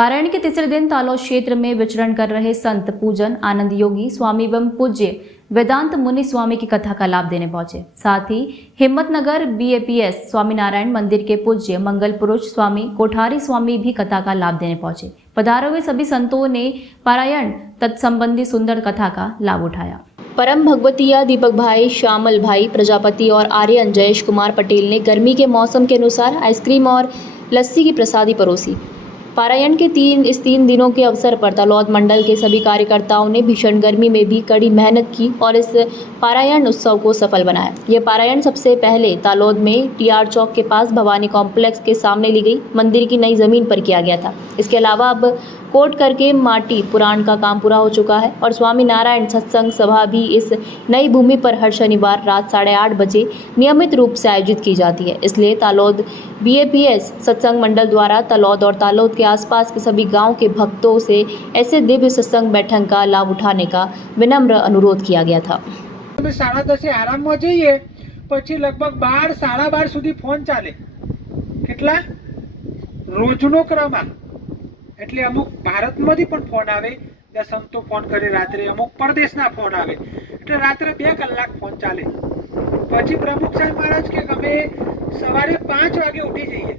पारायण के तीसरे दिन तालोद क्षेत्र में विचरण कर रहे संत पूजन आनंद योगी स्वामी एवं पूज्य वेदांत मुनि स्वामी की कथा का लाभ देने पहुंचे। साथ ही हिम्मतनगर BAPS स्वामीनारायण मंदिर के पूज्य मंगल पुरुष स्वामी कोठारी स्वामी भी कथा का लाभ देने पहुंचे। पधारे हुए सभी संतों ने पारायण तत्संबंधी सुंदर कथा का लाभ उठाया। परम भगवतिया दीपक भाई, श्यामल भाई प्रजापति और आर्यन जयेश कुमार पटेल ने गर्मी के मौसम के अनुसार आइसक्रीम और लस्सी की प्रसादी परोसी। पारायण के इस तीन दिनों के अवसर पर तालोद मंडल के सभी कार्यकर्ताओं ने भीषण गर्मी में भी कड़ी मेहनत की और इस पारायण उत्सव को सफल बनाया। ये पारायण सबसे पहले तालोद में TR चौक के पास भवानी कॉम्प्लेक्स के सामने ली गई मंदिर की नई जमीन पर किया गया था। इसके अलावा अब कोट करके माटी पुराण का काम पूरा हो चुका है और स्वामी नारायण सत्संग सभा भी इस नई भूमि पर हर शनिवार रात 8:30 बजे नियमित रूप से आयोजित की जाती है। इसलिए तालोद BAPS सत्संग मंडल द्वारा तालोद और तालोद के आसपास के सभी गांव के भक्तों से ऐसे दिव्य सत्संग बैठक का लाभ उठाने का विनम्र अनुरोध किया गया था। 10:30 आराम में जइए પછી લગભગ 12 12:30 સુધી ફોન ચાલે કેટલા રોજનો ક્રમ એટલે અમુક ભારતમાંથી પણ ફોન આવે ત્યાં સંતો ફોન કરે રાત્રે અમુક પરદેશના ફોન આવે એટલે રાત્રે 2 કલાક ફોન ચાલે પછી પ્રમુખ સાહેબ મહારાજ કે અમે સવારે 5 વાગે ઉઠી જઈએ